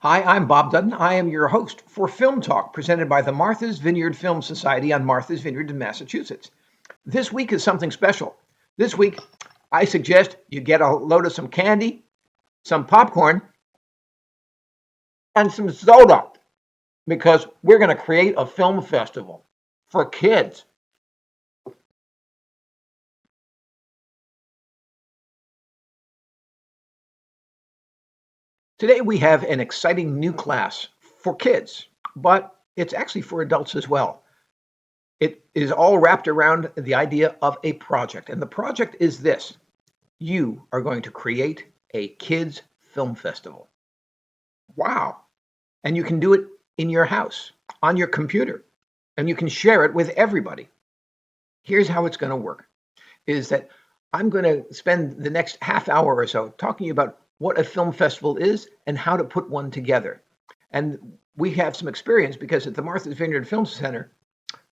Hi, I'm Bob Dutton. I am your host for Film Talk, presented by the Martha's Vineyard Film Society on Martha's Vineyard in Massachusetts. This week is something special. This week, I suggest you get a load of some candy, some popcorn, and some soda, because we're going to create a film festival for kids. Today, we have an exciting new class for kids, but it's actually for adults as well. It is all wrapped around the idea of a project. And the project is this: you are going to create a kids' film festival. Wow. And you can do it in your house, on your computer, and you can share it with everybody. Here's how it's going to work is that I'm going to spend the next half hour or so talking about what a film festival is and how to put one together. And we have some experience because at the Martha's Vineyard Film Center,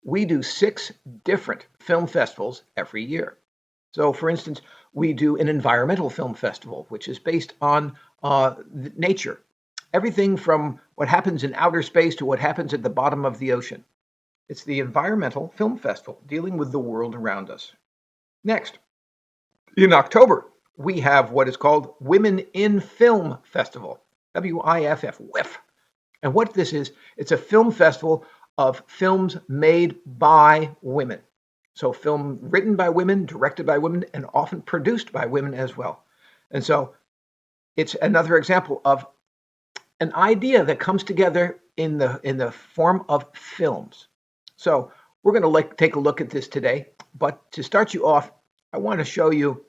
we do 6 different film festivals every year. So, for instance, we do an environmental film festival, which is based on nature, everything from what happens in outer space to what happens at the bottom of the ocean. It's the Environmental Film Festival, dealing with the world around us. Next, in October, we have what is called Women in Film Festival, WIFF, WIF. And what this is, it's a film festival of films made by women. So film written by women, directed by women, and often produced by women as well. And so it's another example of an idea that comes together in the form of films. So we're going to take a look at this today. But to start you off, I want to show you.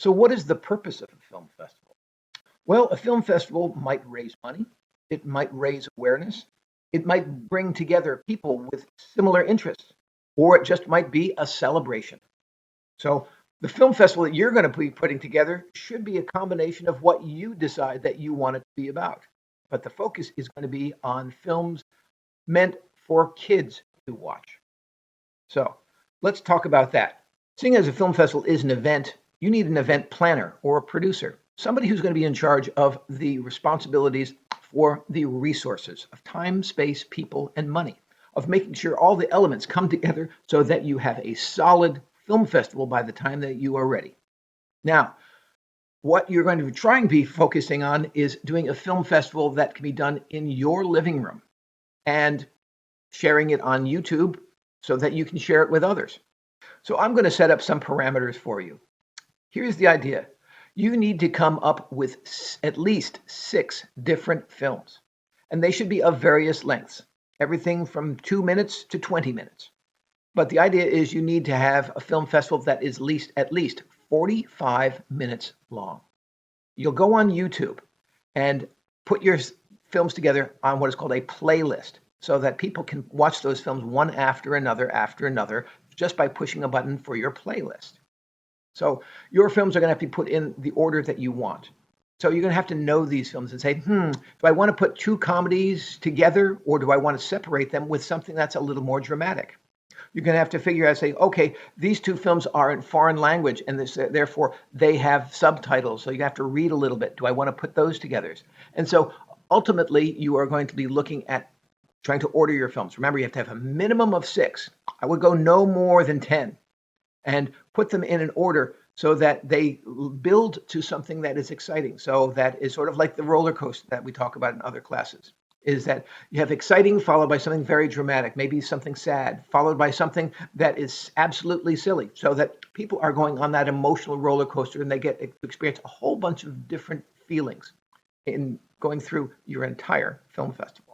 So what is the purpose of a film festival? Well, a film festival might raise money. It might raise awareness. It might bring together people with similar interests, or it just might be a celebration. So the film festival that you're going to be putting together should be a combination of what you decide that you want it to be about. But the focus is going to be on films meant for kids to watch. So let's talk about that. Seeing as a film festival is an event, you need an event planner or a producer, somebody who's going to be in charge of the responsibilities for the resources of time, space, people, and money, of making sure all the elements come together so that you have a solid film festival by the time that you are ready. Now, what you're going to try and be focusing on is doing a film festival that can be done in your living room and sharing it on YouTube so that you can share it with others. So I'm going to set up some parameters for you. Here's the idea. You need to come up with at least 6 different films, and they should be of various lengths, everything from 2 minutes to 20 minutes. But the idea is you need to have a film festival that is at least 45 minutes long. You'll go on YouTube and put your films together on what is called a playlist so that people can watch those films one after another, just by pushing a button for your playlist. So your films are going to have to be put in the order that you want. So you're going to have to know these films and say, do I want to put 2 comedies together, or do I want to separate them with something that's a little more dramatic? You're going to have to figure out, say, okay, these 2 films are in foreign language, and therefore they have subtitles, so you have to read a little bit. Do I want to put those together? And so ultimately, you are going to be looking at trying to order your films. Remember, you have to have a minimum of 6. I would go no more than 10. And put them in an order so that they build to something that is exciting. So that is sort of like the roller coaster that we talk about in other classes, is that you have exciting followed by something very dramatic, maybe something sad, followed by something that is absolutely silly, so that people are going on that emotional roller coaster and they get to experience a whole bunch of different feelings in going through your entire film festival.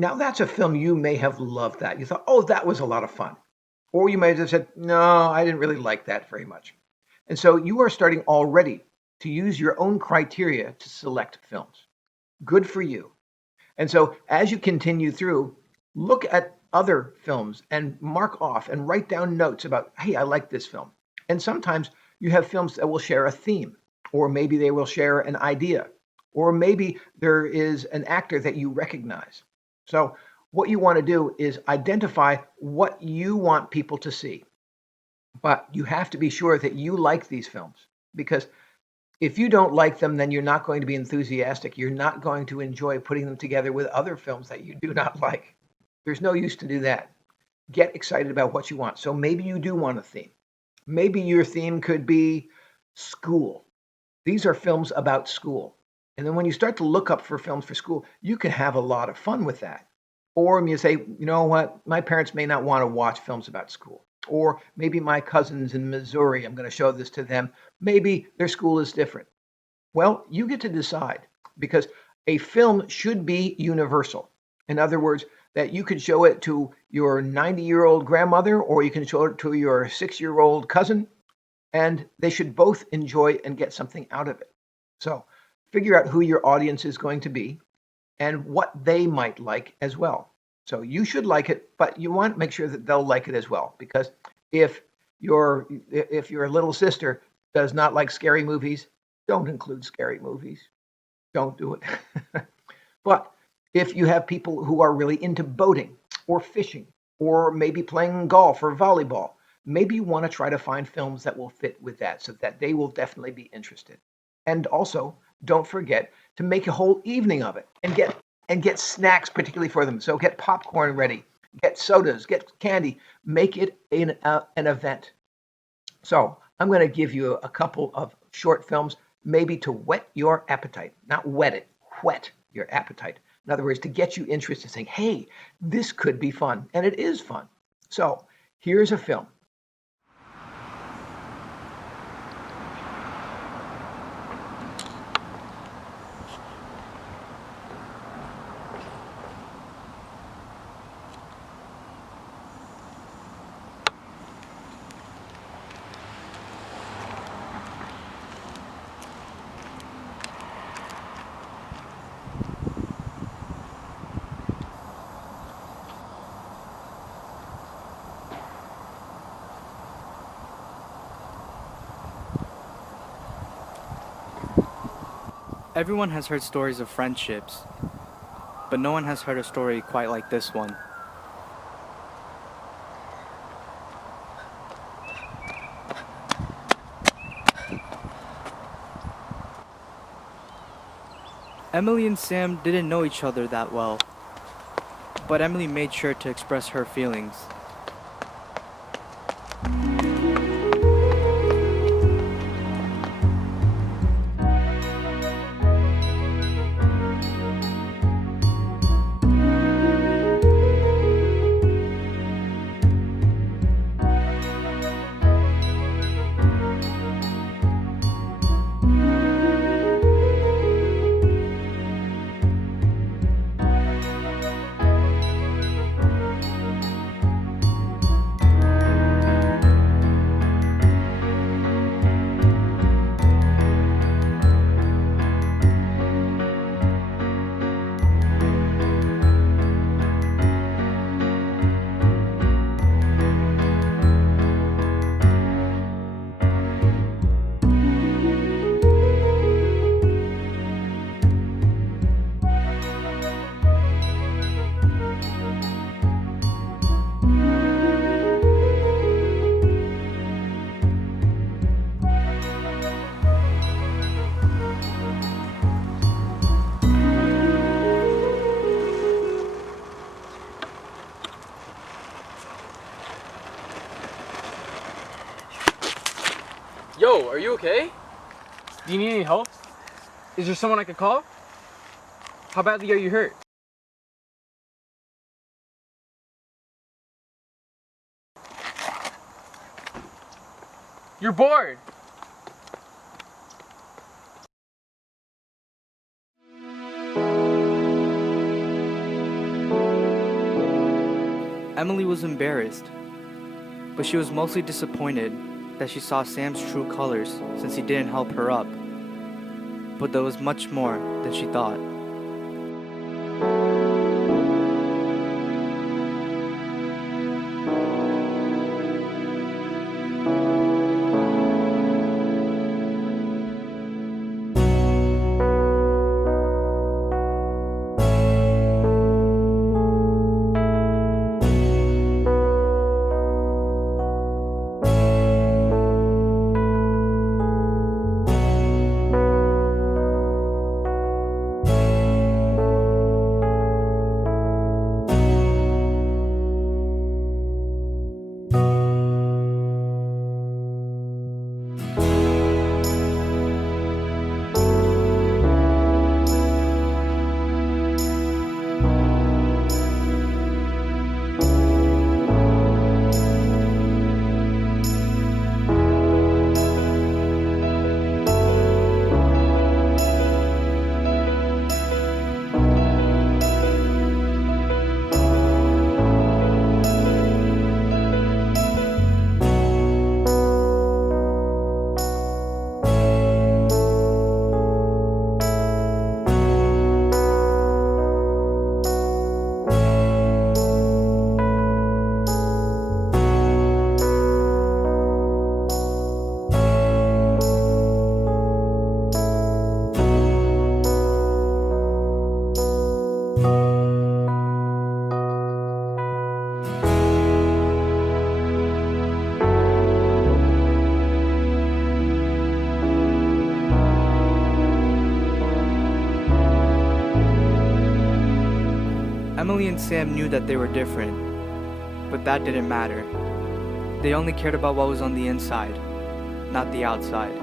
Now, that's a film you may have loved that. You thought, oh, that was a lot of fun. Or you might have said, no, I didn't really like that very much. And so you are starting already to use your own criteria to select films. Good for you. And so as you continue through, look at other films and mark off and write down notes about, hey, I like this film. And sometimes you have films that will share a theme, or maybe they will share an idea, or maybe there is an actor that you recognize. So what you want to do is identify what you want people to see. But you have to be sure that you like these films, because if you don't like them, then you're not going to be enthusiastic. You're not going to enjoy putting them together with other films that you do not like. There's no use to do that. Get excited about what you want. So maybe you do want a theme. Maybe your theme could be school. These are films about school. And then when you start to look up for films for school, you can have a lot of fun with that. Or you say, you know what, my parents may not want to watch films about school. Or maybe my cousins in Missouri, I'm going to show this to them. Maybe their school is different. Well, you get to decide, because a film should be universal. In other words, that you could show it to your 90-year-old grandmother, or you can show it to your 6-year-old cousin, and they should both enjoy and get something out of it. So figure out who your audience is going to be and what they might like as well. So you should like it, but you want to make sure that they'll like it as well, because if your little sister does not like scary movies, don't include scary movies. Don't do it. But if you have people who are really into boating or fishing or maybe playing golf or volleyball, maybe you want to try to find films that will fit with that so that they will definitely be interested. And also, don't forget to make a whole evening of it and get snacks particularly for them. So get popcorn ready, get sodas, get candy, make it an event. So I'm going to give you a couple of short films, maybe to whet your appetite, not wet it, whet your appetite. In other words, to get you interested, saying, hey, this could be fun. And it is fun. So here's a film. Everyone has heard stories of friendships, but no one has heard a story quite like this one. Emily and Sam didn't know each other that well, but Emily made sure to express her feelings. Yo, are you okay? Do you need any help? Is there someone I could call? How badly are you hurt? You're bored! Emily was embarrassed, but she was mostly disappointed that she saw Sam's true colors since he didn't help her up. But there was much more than she thought. Emily and Sam knew that they were different, but that didn't matter. They only cared about what was on the inside, not the outside.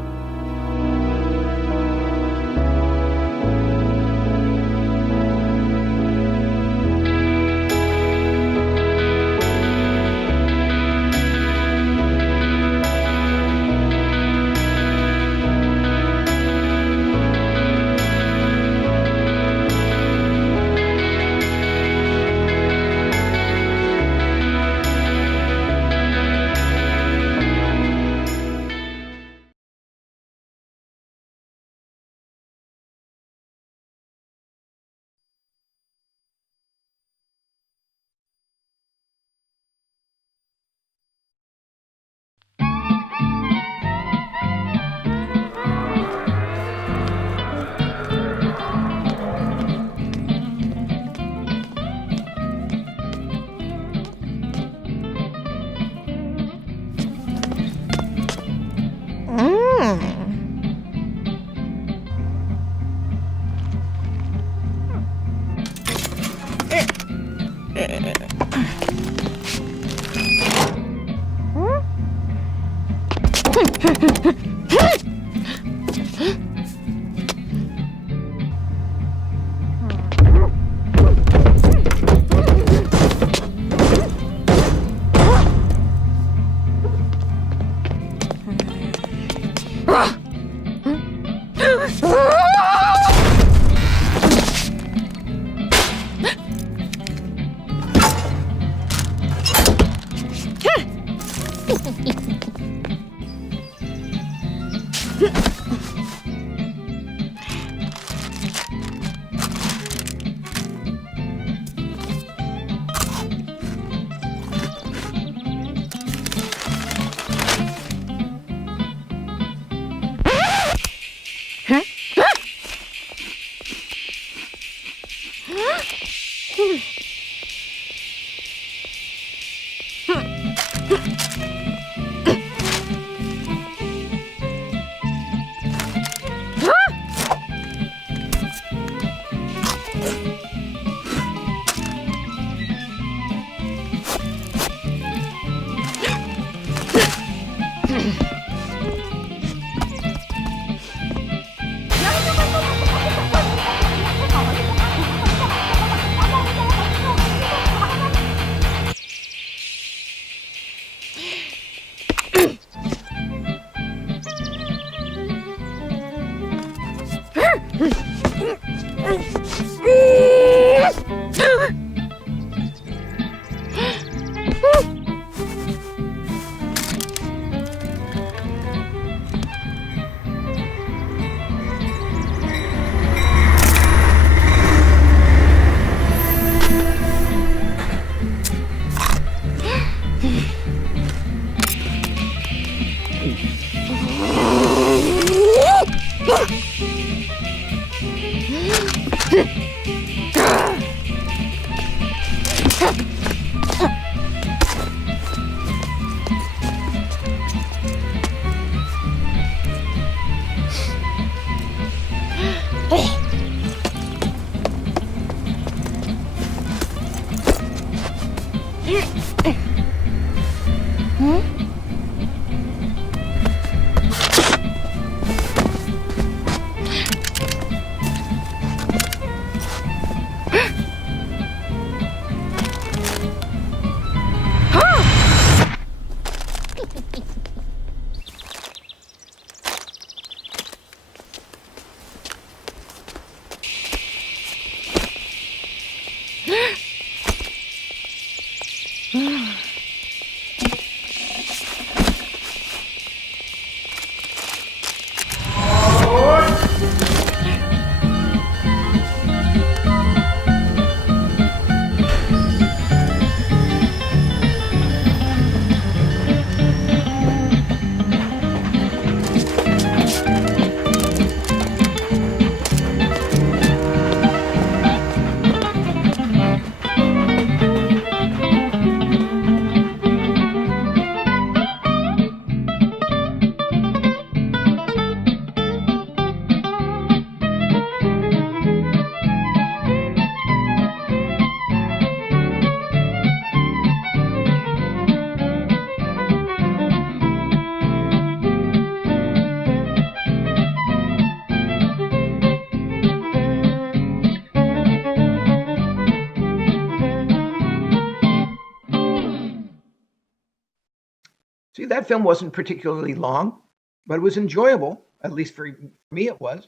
that film wasn't particularly long, but it was enjoyable. At least for me, it was.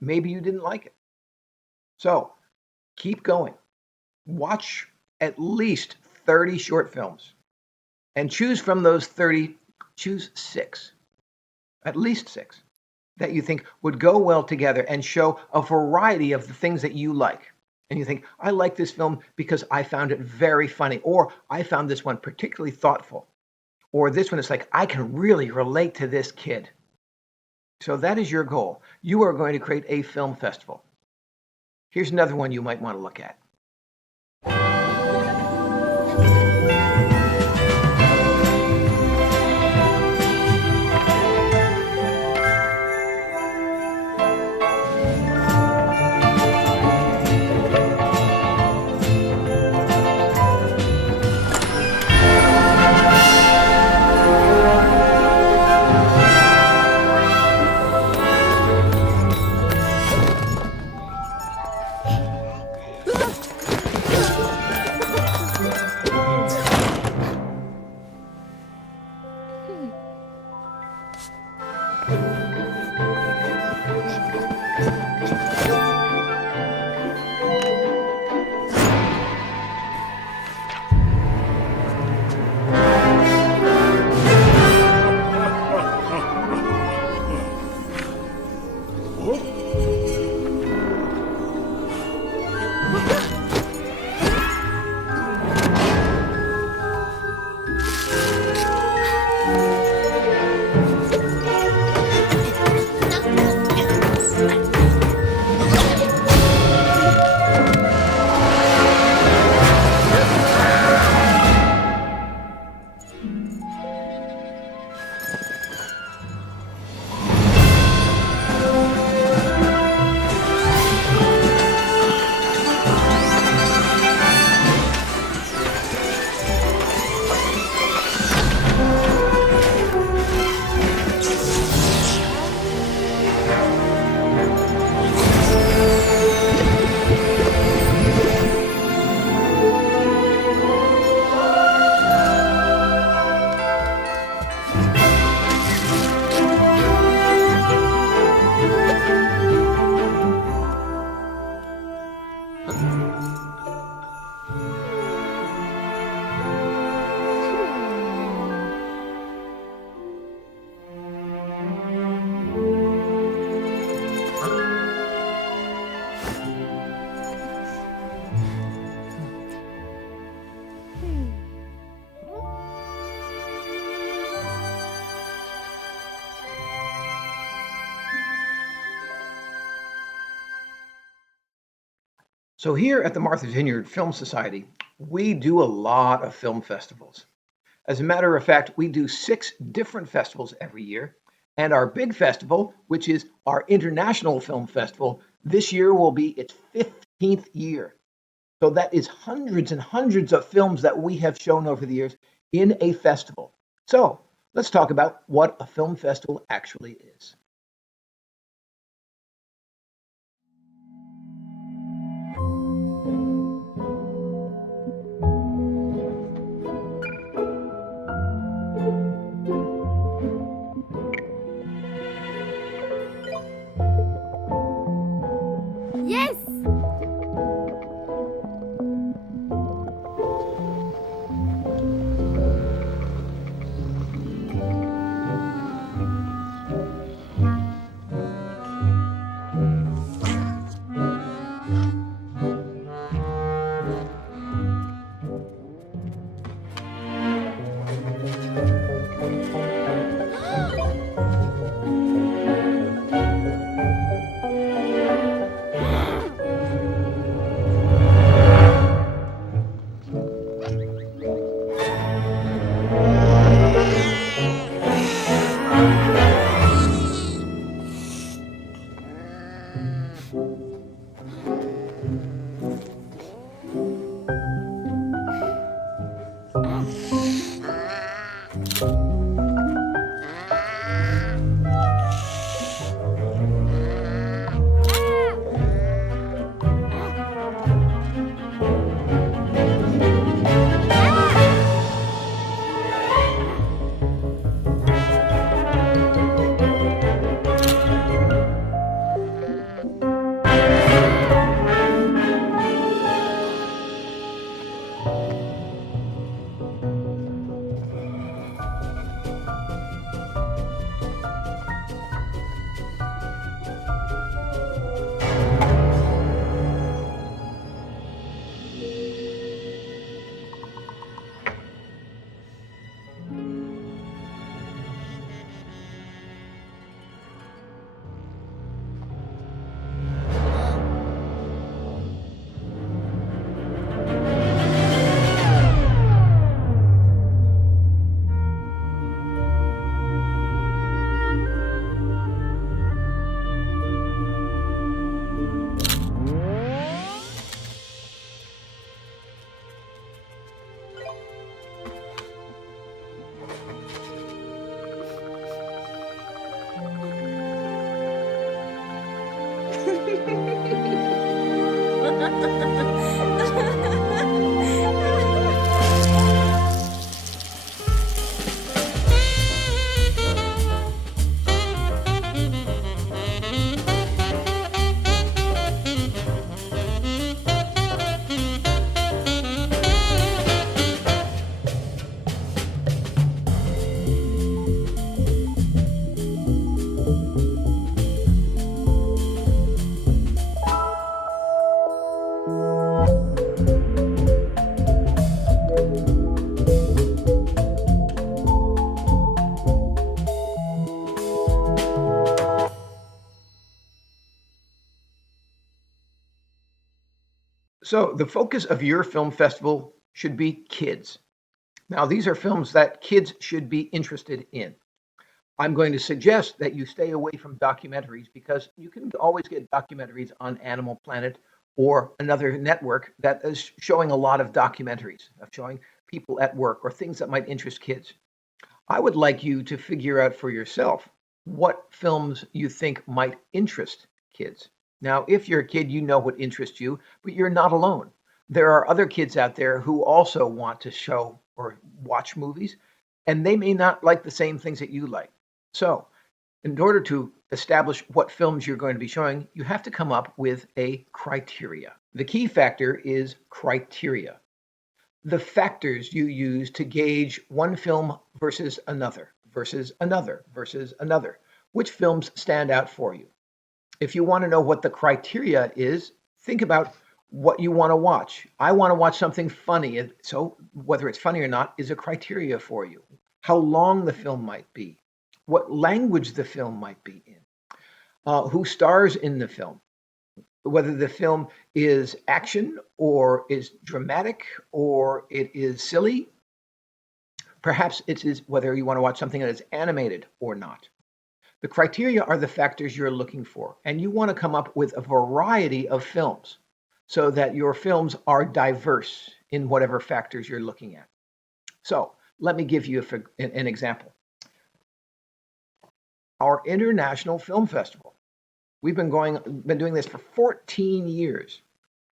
Maybe you didn't like it. So keep going. Watch at least 30 short films and choose from those 30, choose 6, at least 6, that you think would go well together and show a variety of the things that you like. And you think, I like this film because I found it very funny, or I found this one particularly thoughtful, or this one is like, I can really relate to this kid. So that is your goal. You are going to create a film festival. Here's another one you might want to look at. So here at the Martha's Vineyard Film Society, we do a lot of film festivals. As a matter of fact, we do 6 different festivals every year. And our big festival, which is our International Film Festival, this year will be its 15th year. So that is hundreds and hundreds of films that we have shown over the years in a festival. So let's talk about what a film festival actually is. Yes! So the focus of your film festival should be kids. Now, these are films that kids should be interested in. I'm going to suggest that you stay away from documentaries because you can always get documentaries on Animal Planet or another network that is showing a lot of documentaries, of showing people at work or things that might interest kids. I would like you to figure out for yourself what films you think might interest kids. Now, if you're a kid, you know what interests you, but you're not alone. There are other kids out there who also want to show or watch movies, and they may not like the same things that you like. So, in order to establish what films you're going to be showing, you have to come up with a criteria. The key factor is criteria, the factors you use to gauge one film versus another, versus another, versus another. Which films stand out for you? If you want to know what the criteria is, think about what you want to watch. I want to watch something funny. So, whether it's funny or not is a criteria for you. How long the film might be, what language the film might be in, who stars in the film, whether the film is action or is dramatic or it is silly. Perhaps it is whether you want to watch something that is animated or not. The criteria are the factors you're looking for, and you want to come up with a variety of films so that your films are diverse in whatever factors you're looking at. So let me give you an example. Our International Film Festival. We've been doing this for 14 years.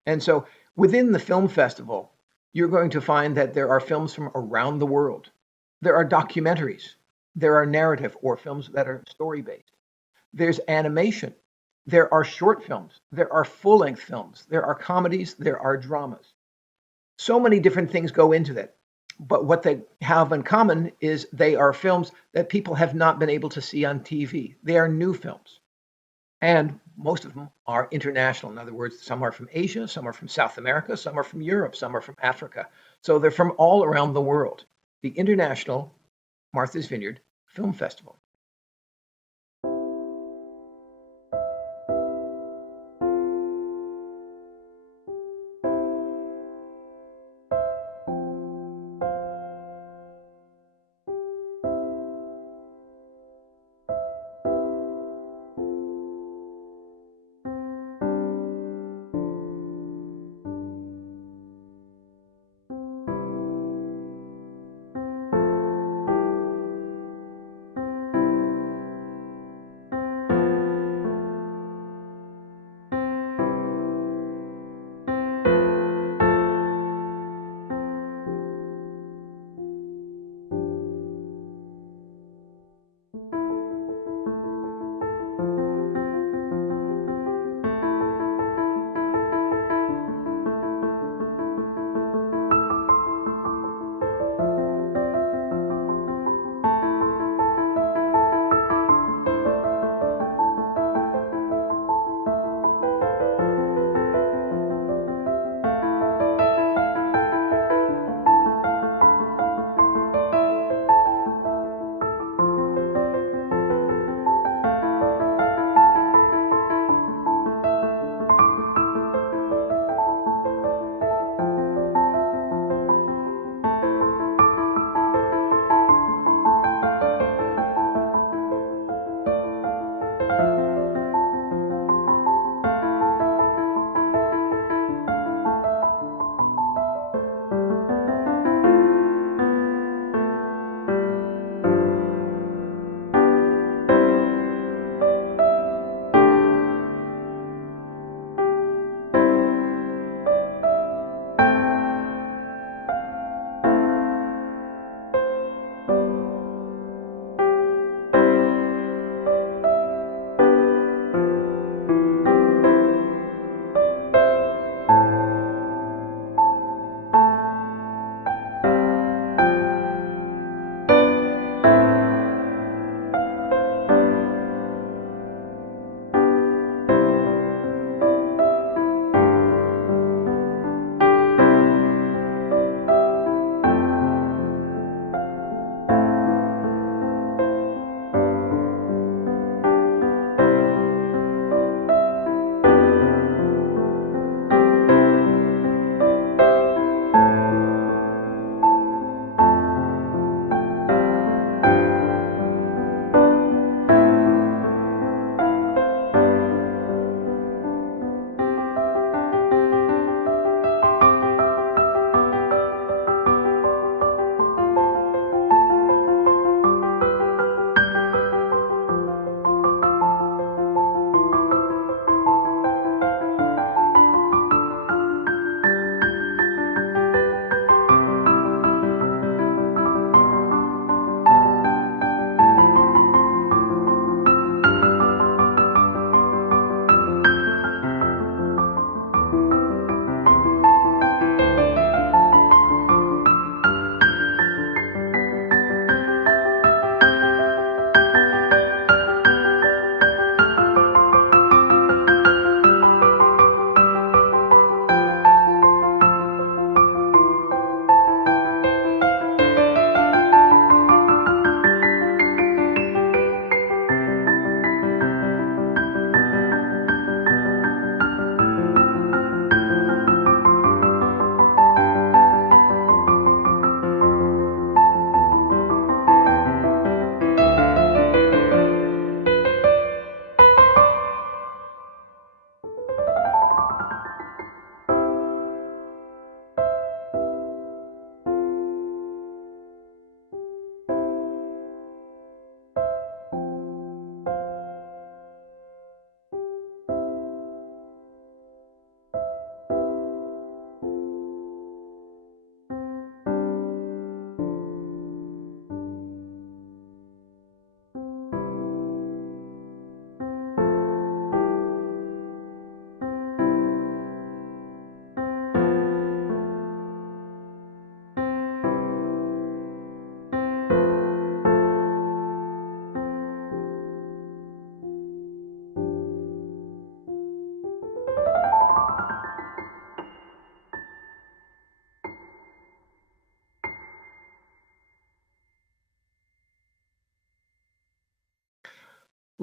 And so within the film festival, you're going to find that there are films from around the world. There are documentaries. There are narrative or films that are story-based. There's animation. There are short films. There are full-length films. There are comedies. There are dramas. So many different things go into that. But what they have in common is they are films that people have not been able to see on TV. They are new films. And most of them are international. In other words, some are from Asia, some are from South America, some are from Europe, some are from Africa. So they're from all around the world. The International Martha's Vineyard Film Festival.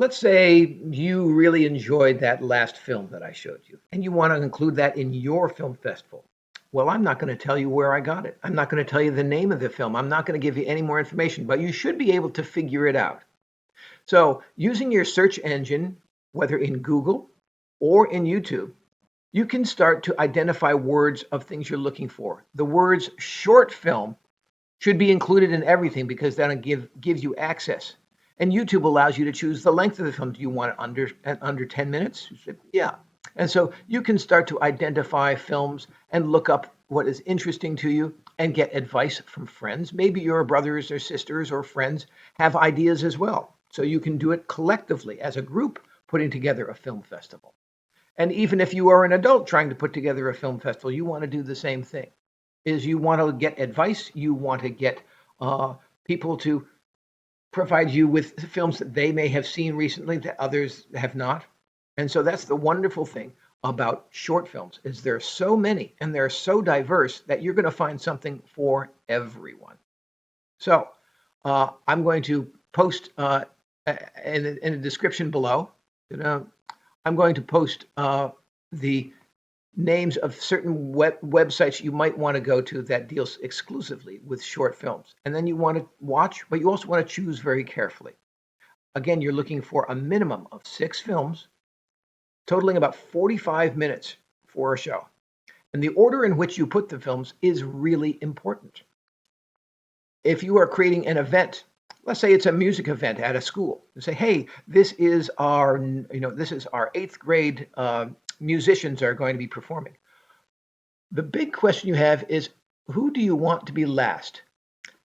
Let's say you really enjoyed that last film that I showed you, and you want to include that in your film festival. Well, I'm not going to tell you where I got it. I'm not going to tell you the name of the film. I'm not going to give you any more information, but you should be able to figure it out. So, using your search engine, whether in Google or in YouTube, you can start to identify words of things you're looking for. The words short film should be included in everything because that'll gives you access. And YouTube allows you to choose the length of the film. Do you want it under 10 minutes? Yeah. And so you can start to identify films and look up what is interesting to you and get advice from friends. Maybe your brothers or sisters or friends have ideas as well. So you can do it collectively as a group putting together a film festival. And even if you are an adult trying to put together a film festival, you want to do the same thing. Is you want to get advice, you want to get people to provide you with films that they may have seen recently that others have not. And so that's the wonderful thing about short films is there are so many and they're so diverse that you're going to find something for everyone. So I'm going to post in the description below. I'm going to post the names of certain websites you might want to go to that deals exclusively with short films. And then you want to watch, but you also want to choose very carefully. Again, you're looking for a minimum of 6 films, totaling about 45 minutes for a show. And the order in which you put the films is really important. If you are creating an event, let's say it's a music event at a school, you say, hey, this is our 8th grade musicians are going to be performing. The big question you have is, who do you want to be last?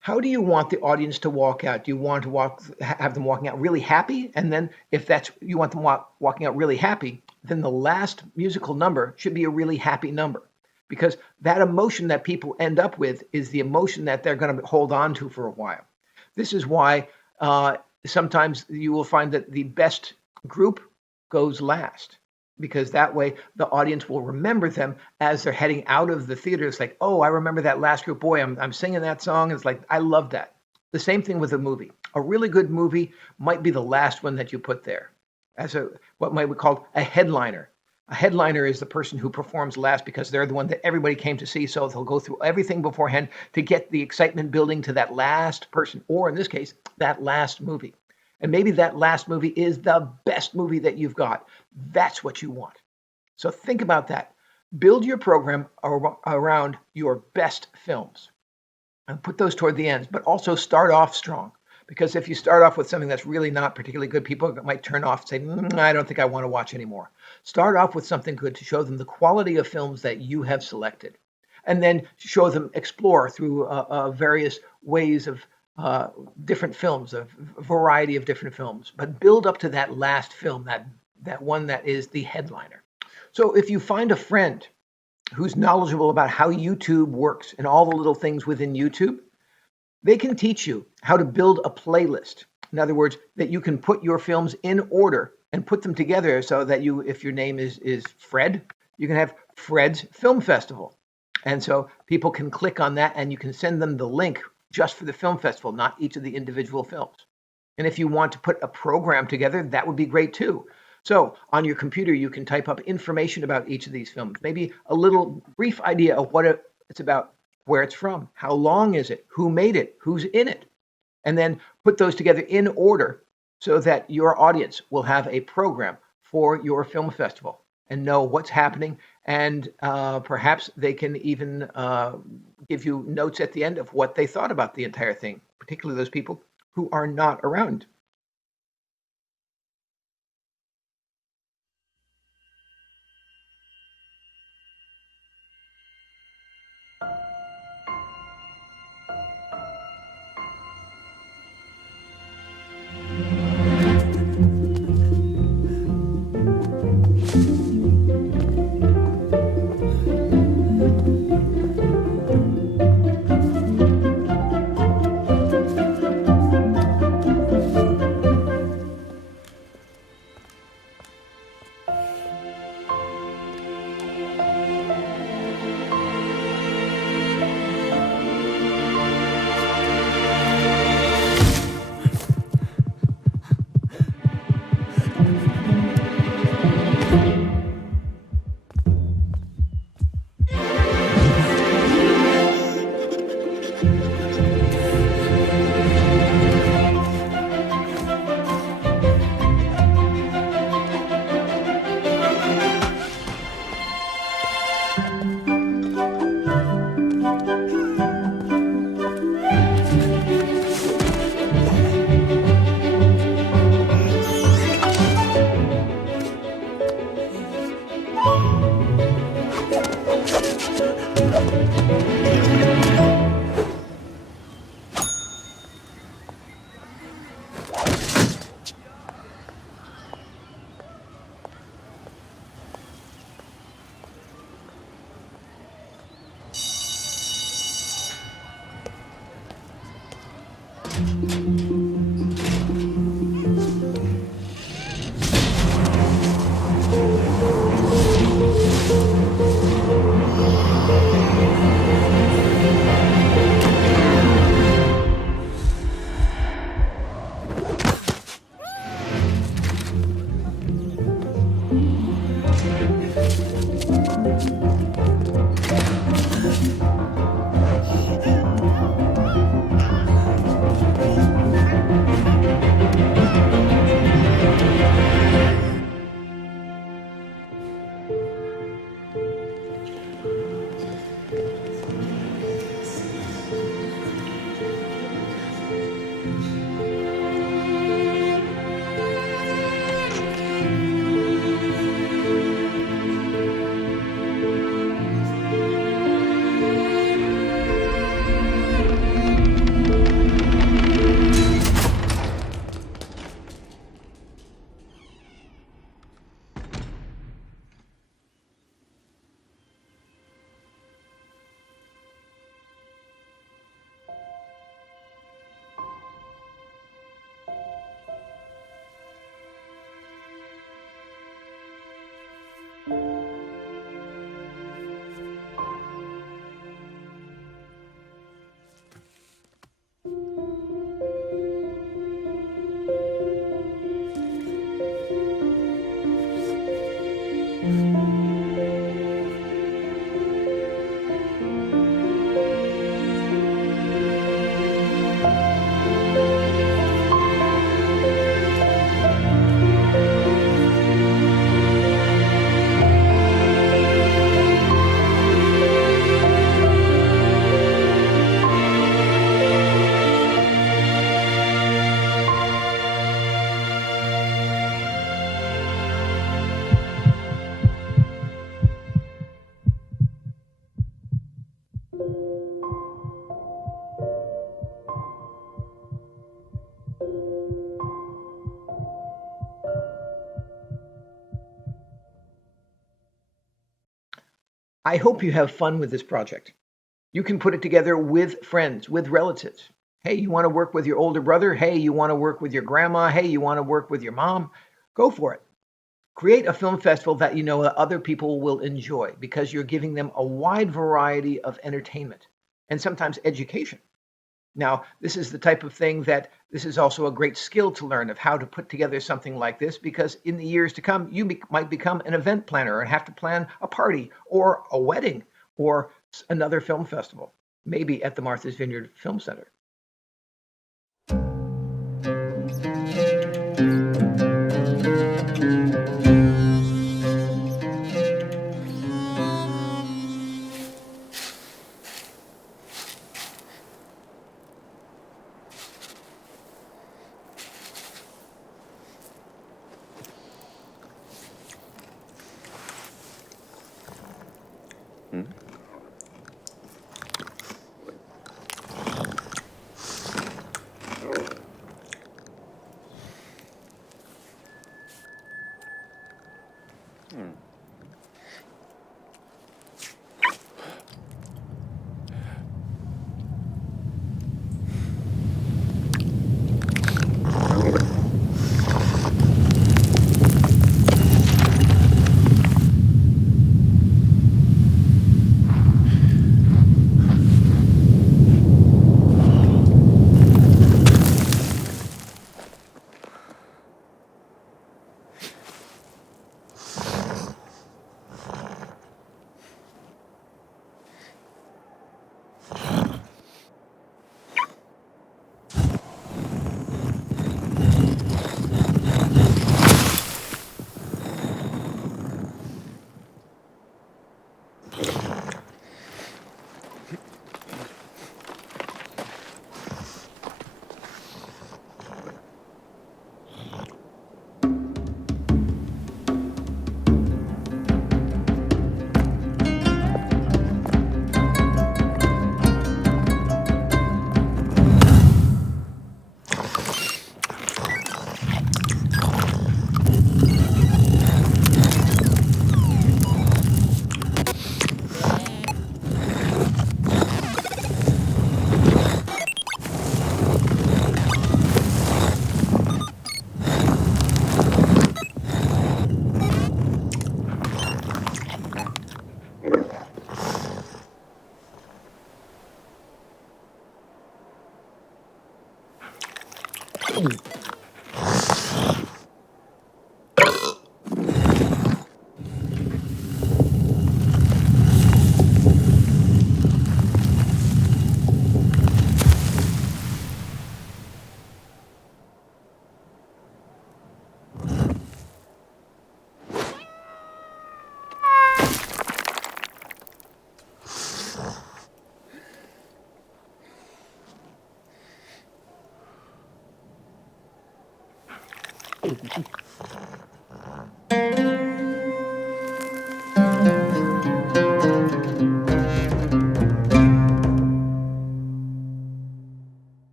How do you want the audience to walk out? Do you want to have them walking out really happy? And then if you want them walking out really happy, then the last musical number should be a really happy number. Because that emotion that people end up with is the emotion that they're going to hold on to for a while. This is why sometimes you will find that the best group goes last, because that way the audience will remember them as they're heading out of the theater. It's like, oh, I remember that last group. Boy, I'm singing that song. It's like, I love that. The same thing with a movie. A really good movie might be the last one that you put there as what might be called a headliner. A headliner is the person who performs last because they're the one that everybody came to see. So they'll go through everything beforehand to get the excitement building to that last person, or in this case, that last movie. And maybe that last movie is the best movie that you've got. That's what you want. So think about that. Build your program around your best films and put those toward the ends, but also start off strong. Because if you start off with something that's really not particularly good, people might turn off and say, I don't think I want to watch anymore. Start off with something good to show them the quality of films that you have selected. And then show them explore through various ways of different films, a variety of different films. But build up to that last film, that one that is the headliner. So if you find a friend who's knowledgeable about how YouTube works and all the little things within YouTube, they can teach you how to build a playlist. In other words, that you can put your films in order and put them together so that if your name is Fred, you can have Fred's Film Festival. And so people can click on that and you can send them the link just for the film festival, not each of the individual films. And if you want to put a program together, that would be great too. So on your computer, you can type up information about each of these films, maybe a little brief idea of what it's about, where it's from, how long is it, who made it, who's in it, and then put those together in order so that your audience will have a program for your film festival and know what's happening. And perhaps they can even give you notes at the end of what they thought about the entire thing, particularly those people who are not around. I hope you have fun with this project. You can put it together with friends, with relatives. Hey, you want to work with your older brother? Hey, you want to work with your grandma? Hey, you want to work with your mom? Go for it. Create a film festival that you know that other people will enjoy because you're giving them a wide variety of entertainment and sometimes education. Now, this is the type of thing that this is also a great skill to learn of how to put together something like this because in the years to come, might become an event planner and have to plan a party or a wedding or another film festival, maybe at the Martha's Vineyard Film Center.